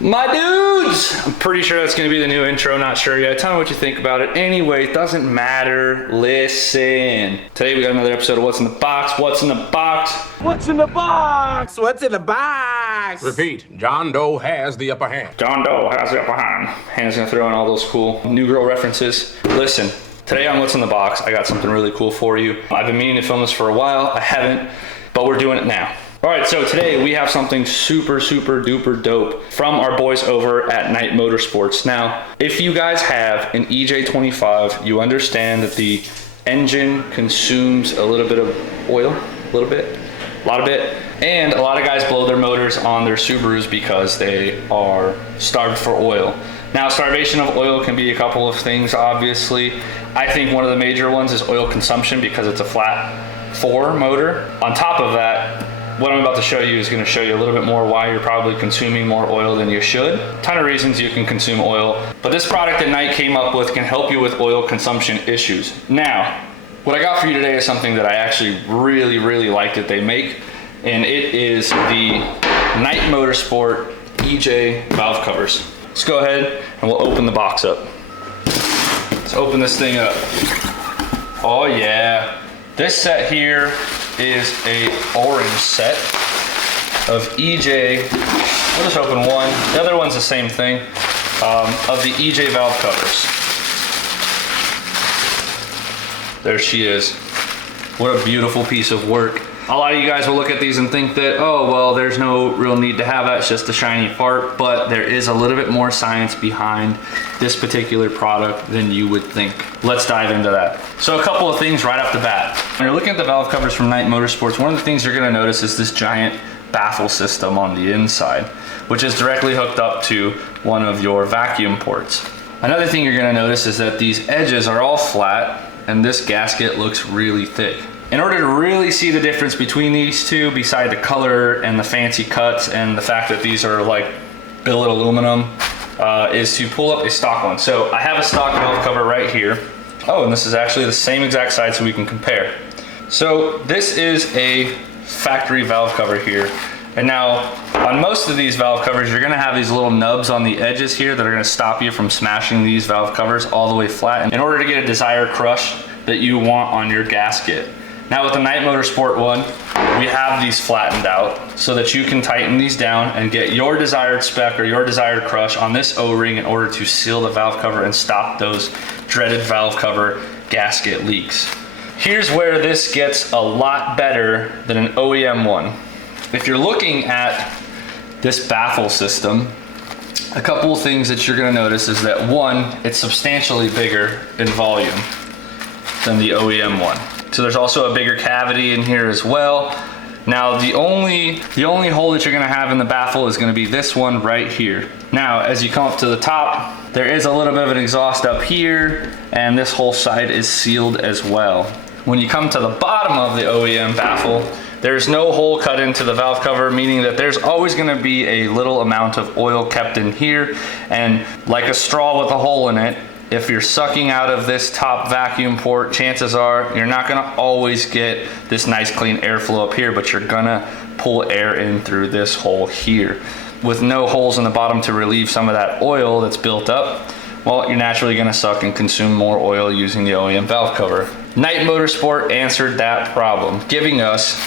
My dudes! I'm pretty sure that's gonna be the new intro, not sure yet. Tell me what you think about it. Anyway, it doesn't matter. Listen. Today we got another episode of What's in the Box. What's in the box? What's in the box? What's in the box? Repeat, John Doe has the upper hand. John Doe has the upper hand. Hannah's gonna throw in all those cool New Girl references. Listen, today on What's in the Box, I got something really cool for you. I've been meaning to film this for a while. I haven't, but we're doing it now. All right, so today we have something super duper dope from our boys over at Knight Motorsports. Now, if you guys have an EJ25, you understand that the engine consumes a little bit of oil, a lot of it, and a lot of guys blow their motors on their Subarus because they are starved for oil. Now, starvation of oil can be a couple of things, obviously. I think one of the major ones is oil consumption because it's a flat 4 motor. On top of that, what I'm about to show you is going to show you a little bit more why you're probably consuming more oil than you should. Ton of reasons you can consume oil, but this product that Knight came up with can help you with oil consumption issues. Now, what I got for you today is something that I actually really like that they make, and it is the Knight Motorsport EJ valve covers. Let's go ahead and we'll open the box up. Let's open this thing up. Oh yeah. This set here is a orange set of EJ. We'll just open one. The other one's the same thing, of the EJ valve covers. There she is. What a beautiful piece of work. A lot of you guys will look at these and think that, oh, well, there's no real need to have that, it's just a shiny part, but there is a little bit more science behind this particular product than you would think. Let's dive into that. So a couple of things right off the bat. When you're looking at the valve covers from Knight Motorsports, one of the things you're gonna notice is this giant baffle system on the inside, which is directly hooked up to one of your vacuum ports. Another thing you're gonna notice is that these edges are all flat and this gasket looks really thick. In order to really see the difference between these two, beside the color and the fancy cuts and the fact that these are like billet aluminum, is to pull up a stock one. So I have a stock valve cover right here. Oh, and this is actually the same exact side so we can compare. So this is a factory valve cover here. And now on most of these valve covers, you're gonna have these little nubs on the edges here that are gonna stop you from smashing these valve covers all the way flat in order to get a desired crush that you want on your gasket. Now with the Knight Motorsport one, we have these flattened out so that you can tighten these down and get your desired spec or your desired crush on this O-ring in order to seal the valve cover and stop those dreaded valve cover gasket leaks. Here's where this gets a lot better than an OEM one. If you're looking at this baffle system, a couple of things that you're gonna notice is that one, it's substantially bigger in volume than the OEM one. So there's also a bigger cavity in here as well. Now the only hole that you're gonna have in the baffle is gonna be this one right here. Now as you come up to the top, there is a little bit of an exhaust up here, and this whole side is sealed as well. When you come to the bottom of the OEM baffle, there's no hole cut into the valve cover, meaning that there's always gonna be a little amount of oil kept in here, and like a straw with a hole in it, if you're sucking out of this top vacuum port, chances are you're not gonna always get this nice clean airflow up here, but you're gonna pull air in through this hole here. With no holes in the bottom to relieve some of that oil that's built up, well, you're naturally gonna suck and consume more oil using the OEM valve cover. Knight Motorsport answered that problem, giving us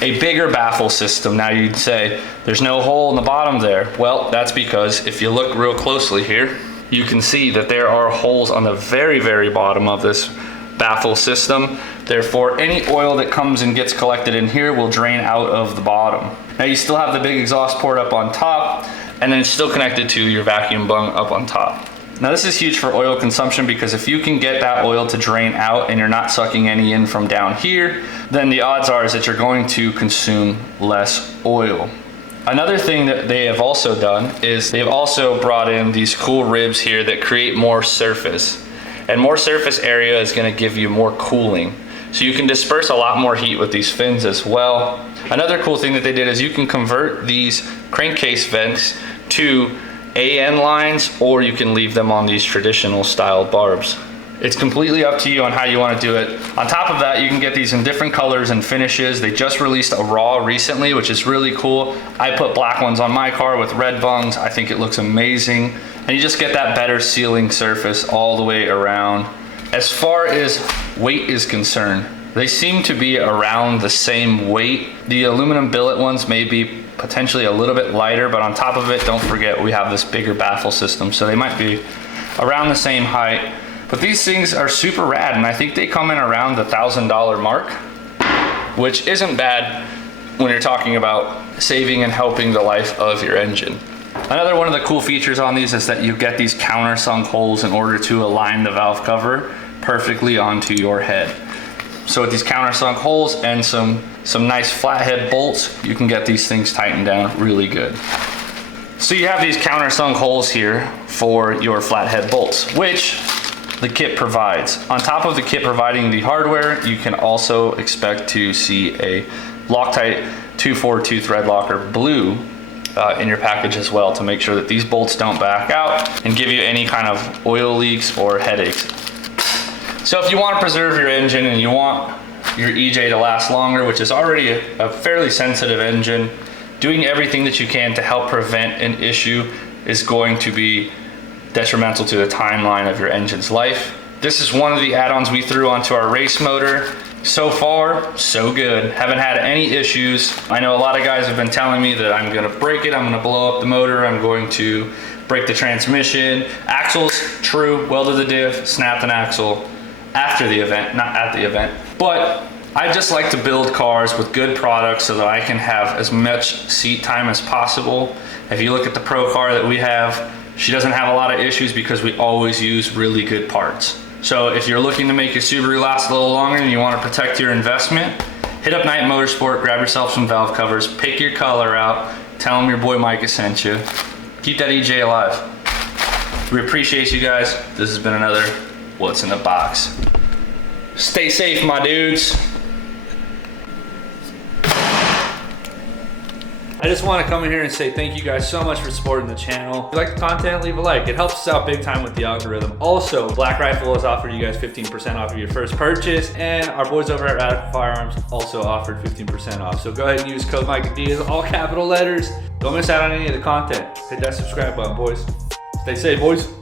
a bigger baffle system. Now you'd say, there's no hole in the bottom there. Well, that's because if you look real closely here, you can see that there are holes on the very bottom of this baffle system. Therefore, any oil that comes and gets collected in here will drain out of the bottom. Now you still have the big exhaust port up on top, and then it's still connected to your vacuum bung up on top. Now this is huge for oil consumption because if you can get that oil to drain out and you're not sucking any in from down here, then the odds are is that you're going to consume less oil. Another thing that they have also done is they've also brought in these cool ribs here that create more surface. And more surface area is gonna give you more cooling. So you can disperse a lot more heat with these fins as well. Another cool thing that they did is you can convert these crankcase vents to AN lines, or you can leave them on these traditional style barbs. It's completely up to you on how you want to do it. On top of that, you can get these in different colors and finishes. They just released a raw recently, which is really cool. I put black ones on my car with red bungs. I think it looks amazing. And you just get that better sealing surface all the way around. As far as weight is concerned, they seem to be around the same weight. The aluminum billet ones may be potentially a little bit lighter, but on top of it, don't forget we have this bigger baffle system, so they might be around the same height. But these things are super rad, and I think they come in around the $1,000 mark, which isn't bad when you're talking about saving and helping the life of your engine. Another one of the cool features on these is that you get these countersunk holes in order to align the valve cover perfectly onto your head. So with these countersunk holes and some nice flathead bolts, you can get these things tightened down really good. So you have these countersunk holes here for your flathead bolts, which the kit provides. On top of the kit providing the hardware, you can also expect to see a Loctite 242 thread locker blue in your package as well, to make sure that these bolts don't back out and give you any kind of oil leaks or headaches. So if you want to preserve your engine and you want your EJ to last longer, which is already a fairly sensitive engine, doing everything that you can to help prevent an issue is going to be detrimental to the timeline of your engine's life. This is one of the add-ons we threw onto our race motor. So far, so good. Haven't had any issues. I know a lot of guys have been telling me that I'm gonna break it, I'm gonna blow up the motor, I'm going to break the transmission. Axles, true, welded the diff, snapped an axle after the event, not at the event. But I just like to build cars with good products so that I can have as much seat time as possible. If you look at the Pro car that we have, she doesn't have a lot of issues because we always use really good parts. So if you're looking to make your Subaru last a little longer and you want to protect your investment, hit up Night Motorsport, grab yourself some valve covers, pick your color out, tell them your boy Micah sent you. Keep that EJ alive. We appreciate you guys. This has been another What's in the Box. Stay safe, my dudes. I just want to come in here and say thank you guys so much for supporting the channel. If you like the content, leave a like. It helps us out big time with the algorithm. Also, Black Rifle has offered you guys 15% off of your first purchase, and our boys over at Radical Firearms also offered 15% off. So go ahead and use code Micah Diaz, all capital letters. Don't miss out on any of the content. Hit that subscribe button, boys. Stay safe, boys.